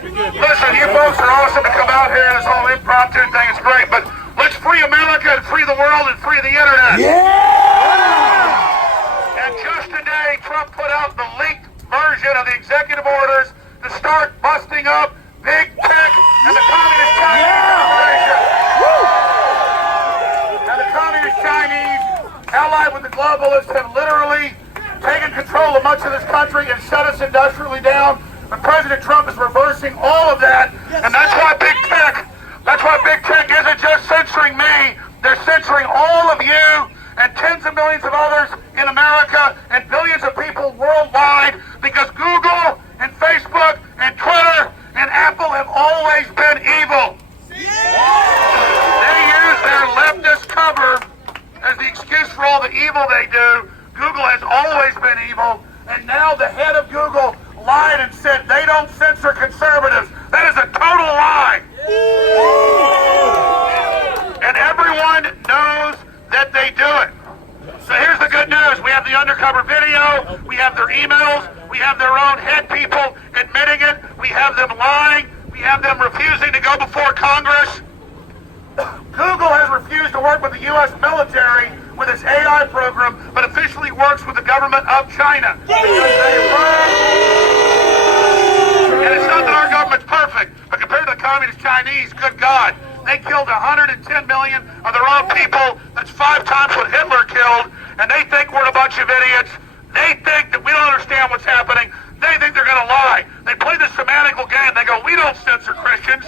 Listen, you folks are awesome to come out here. This whole impromptu thing is great, but let's free America and free the world and free the internet. Yeah! And just today, Trump put out the leaked version of the executive orders to start busting up big tech and the Communist Chinese Corporation. And the Communist Chinese, allied with the globalists, have literally taken control of much of this country and shut us industrially down. And President Trump is reversing all of that, and that's why big tech isn't just censoring me. They're censoring all of you and tens of millions of others in America and billions of people worldwide, because Google and Facebook and Twitter and Apple have always been evil. They use their leftist cover as the excuse for all the evil they do. Google has always been evil, and now the head of Google lied and said they don't censor conservatives. That is a total lie. And everyone knows that they do it. So here's the good news. We have the undercover video. We have their emails. We have their own head people admitting it. We have them lying. We have them refusing to go before Congress. Google has refused to work with the U.S. military with its AI program, but officially works with the government of China. And it's not that our government's perfect, but compared to the Communist Chinese, good God, they killed 110 million of their own people. That's 5 times what Hitler killed, and they think we're a bunch of idiots. They think that we don't understand what's happening. They think they're going to lie. They play this semantical game. They go, we don't censor Christians.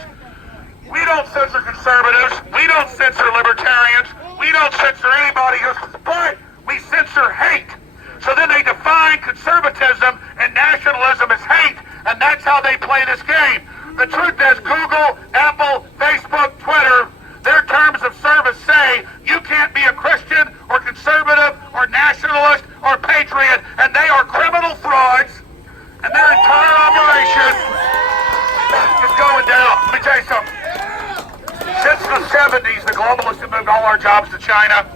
We don't censor conservatives. We don't censor libertarians. We don't censor anybody else, but we censor hate. So then they define conservatism and nationalism as hate, and that's how they play this game. The truth is, Google, Apple, Facebook, Twitter, their terms of service say you can't be a Christian or conservative or nationalist or patriot, and they are criminal frauds, and their entire operation is going down. Let me tell you something. Since the 70s, the globalists have moved all our jobs to China.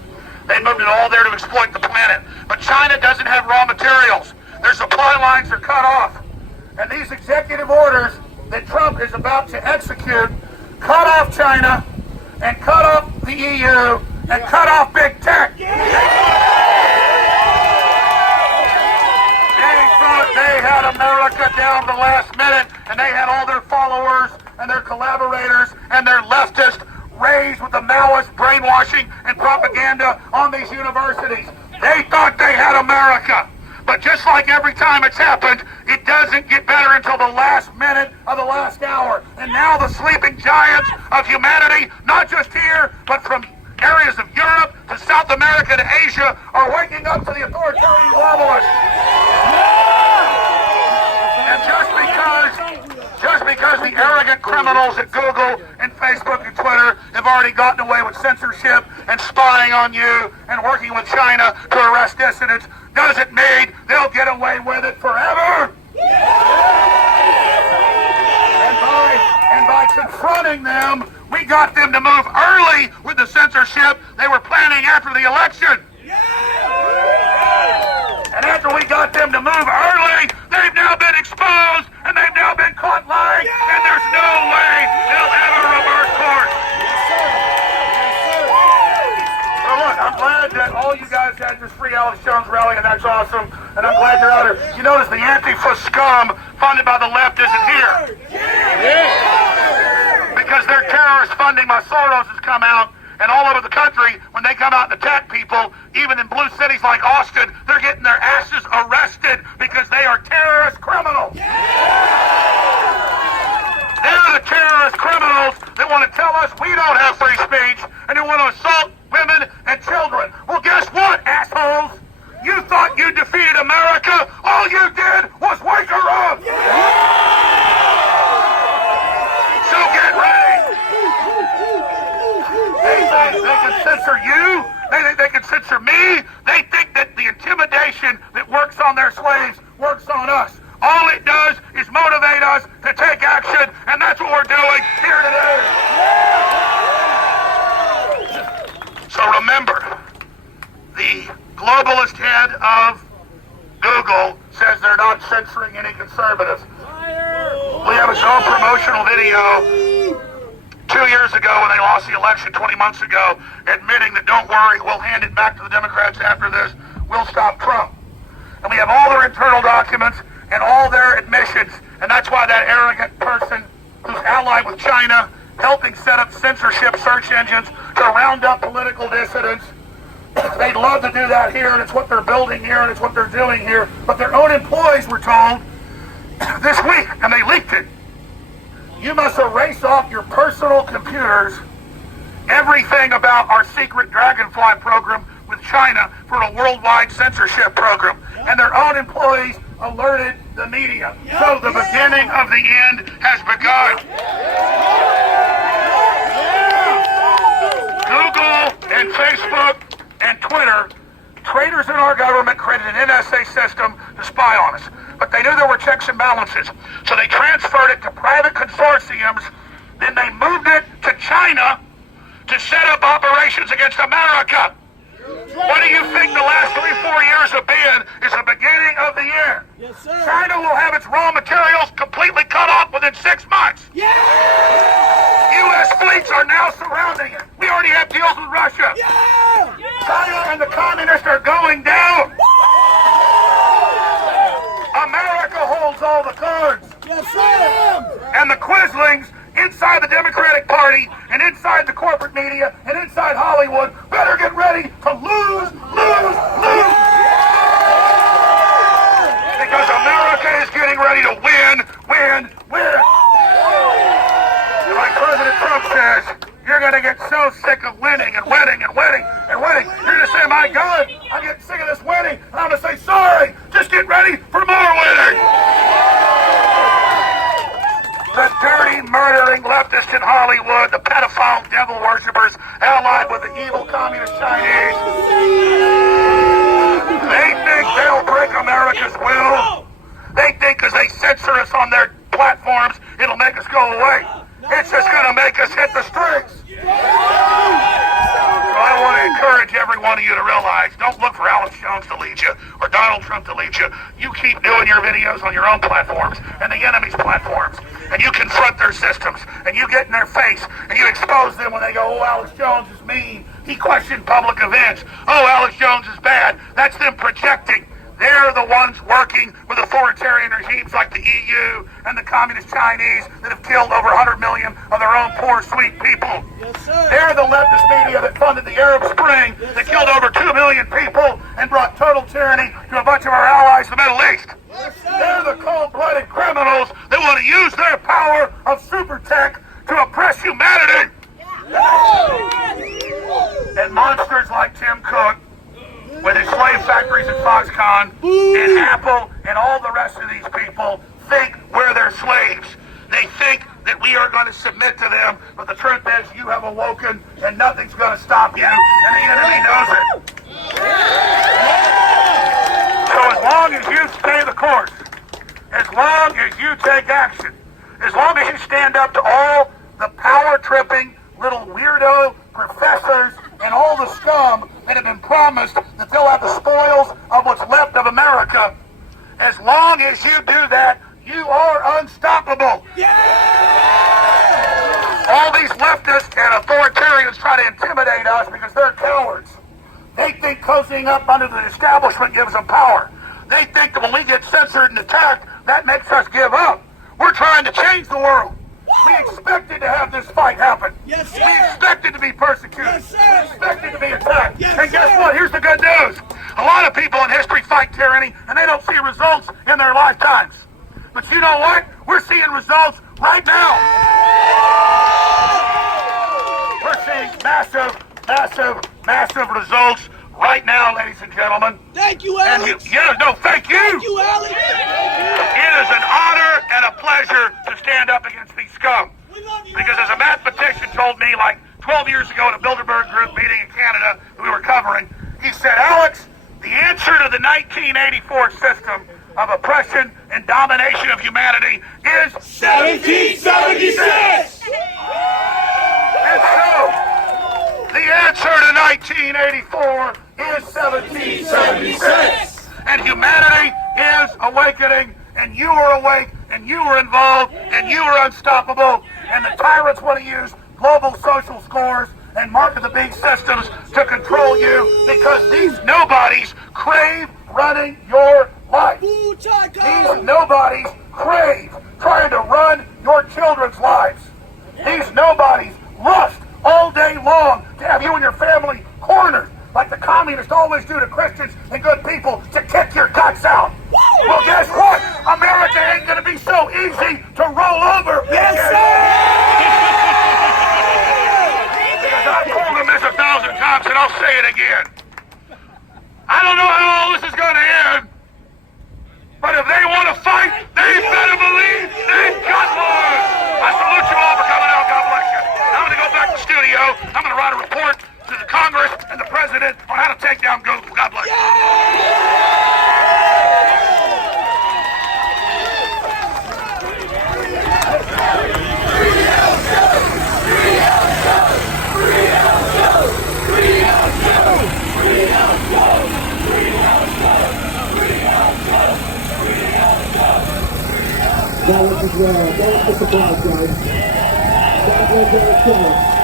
They moved it all there to exploit the planet. But China doesn't have raw materials. Their supply lines are cut off. And these executive orders that Trump is about to execute cut off China and cut off the EU and cut off big tech. They thought they had America down the last minute, and they had all their followers and their collaborators and their leftists raised with the Maoist brainwashing and propaganda on these universities. They thought they had America. But just like every time it's happened, it doesn't get better until the last minute of the last hour. And now the sleeping giants of humanity, not just here, but from areas of Europe to South America to Asia, are waking up to the authoritarian globalists. And just because the arrogant criminals at Google and Facebook and Twitter have already gotten away with censorship and spying on you and working with China to arrest dissidents, doesn't mean they'll get away with it forever. And by confronting them, we got them to move early with the censorship they were planning after the election. And after we got them to move early, they've now been exposed, and they've now been caught lying, and there's no way they'll ever reverse course. So look, I'm glad that all you guys had this free Alex Jones rally, and that's awesome, and I'm glad you're out here. You notice the Antifa scum funded by the left isn't here. Because their terrorist funding by Soros has come out. And all over the country, when they come out and attack people, even in blue cities like Austin, they're getting their asses arrested because they are terrorist criminals. They're the terrorist criminals that want to tell us we don't have free speech and who want to assault women and children. Well, guess what, assholes? You thought you defeated America. All you did was wake her up. So get ready. They can censor you. They think they can censor me. They think that the intimidation that works on their slaves works on us. All it does is motivate us to take action, and that's what we're doing here today. So remember, the globalist head of Google says they're not censoring any conservatives. We have his own promotional video 2 years ago when they lost the election 20 months ago, admitting that don't worry, we'll hand it back to the Democrats after this. We'll stop Trump. And we have all their internal documents and all their admissions. And that's why that arrogant person who's allied with China, helping set up censorship search engines to round up political dissidents, they'd love to do that here, and it's what they're building here, and it's what they're doing here. But their own employees were told this week, and they leaked it, you must erase off your personal computers everything about our secret Dragonfly program with China for a worldwide censorship program. And their own employees alerted the media. So the beginning of the end has begun. Google and Facebook and Twitter, traitors in our government, created an NSA system to spy on us. But they knew there were checks and balances. So they transferred it to private consortiums. Then they moved it to China to set up operations against America. What do you think the last 3-4 years have been is the beginning of the end. Yes, sir. China will have its raw materials completely cut off within 6 months. Yeah! U.S. fleets are now surrounding it. We already have deals with Russia. Yeah! China and the communists are going down. America holds all the cards. Yes, sir! And the Quislings inside the Democratic Party and inside the corporate media and inside Hollywood better get ready to lose. Because America is getting ready to win. And like President Trump says, you're going to get so sick of winning and winning. You're going to say, my God, I'm getting sick of this winning. And I'm going to say, sorry, just get ready for more winning. The dirty, murdering leftist in Hollywood, the pedophile devil worshippers allied with the evil communist Chinese. They think they'll break America's will. They think because they censor us on their platforms, it'll make us go away. It's just going to make us hit the streets. So I want to encourage every one of you to realize, don't look for Alex Jones to lead you or Donald Trump to lead you. You keep doing your videos on your own platforms and the enemy's platforms. And you confront their systems, and you get in their face, and you expose them when they go, oh, Alex Jones is mean. He questioned public events. Oh, Alex Jones is bad. That's them projecting. They're the ones working with authoritarian regimes like the EU and the communist Chinese that have killed over 100 million of their own poor, sweet people. Yes, sir. They're the leftist media that funded the Arab Spring that killed over 2 million people and brought total tyranny to a bunch of our allies in the Middle East. They're the cold-blooded criminals that want to use their power of super tech to oppress humanity. And monsters like Tim Cook, with his slave factories at Foxconn, and Apple, and all the rest of these people think we're their slaves. They think that we are going to submit to them, but the truth is you have awoken, and nothing's going to stop you, and the enemy knows it. So as long as you stay the course, as long as you take action, as long as you stand up to all the power-tripping little weirdo professors and all the scum that have been promised that they'll have the spoils of what's left of America, as long as you do that, you are unstoppable. Yeah! All these leftists and authoritarians try to intimidate us because they're cowards. They think cozying up under the establishment gives them power. They think that when we get censored and attacked, that makes us give up. We're trying to change the world. We expected to have this fight happen. Yes, sir. We expected to be persecuted. Yes, sir. We expected to be attacked. Yes, and guess sir. what? Here's the good news. A lot of people in history fight tyranny, and they don't see results in their lifetimes. But you know what? We're seeing results right now. We're seeing massive results right now, ladies and gentlemen. Thank you, And Alex. thank you. Thank you, Alex. It is an honor and a pleasure to stand up against these scum. We love you. Because as a mathematician told me like 12 years ago at a Bilderberg Group meeting in Canada that we were covering, he said, Alex, the answer to the 1984 system of oppression and domination of humanity is 1776. And so, the answer to 1984 is 1776. And humanity is awakening, and you are awake, and you were involved, and you were unstoppable, and the tyrants want to use global social scores and mark of the beast systems to control you because these nobodies crave running your life. These nobodies crave trying to run your children's lives. These nobodies lust all day long to have you and your family cornered, like the communists always do to Christians and good people, to kick your guts out. Well, guess what? America ain't going to be so easy to roll over. Yes, sir! Because I've told them this 1,000 times, and I'll say it again. I don't know how all this is going to end, but if they want to fight, they better believe they've got one. I salute you all for coming out. God bless you. I'm going to go back to the studio. I'm going to write a report to the Congress and the President on how to take down Google. God bless you. That was the surprise, guys. That was very cool.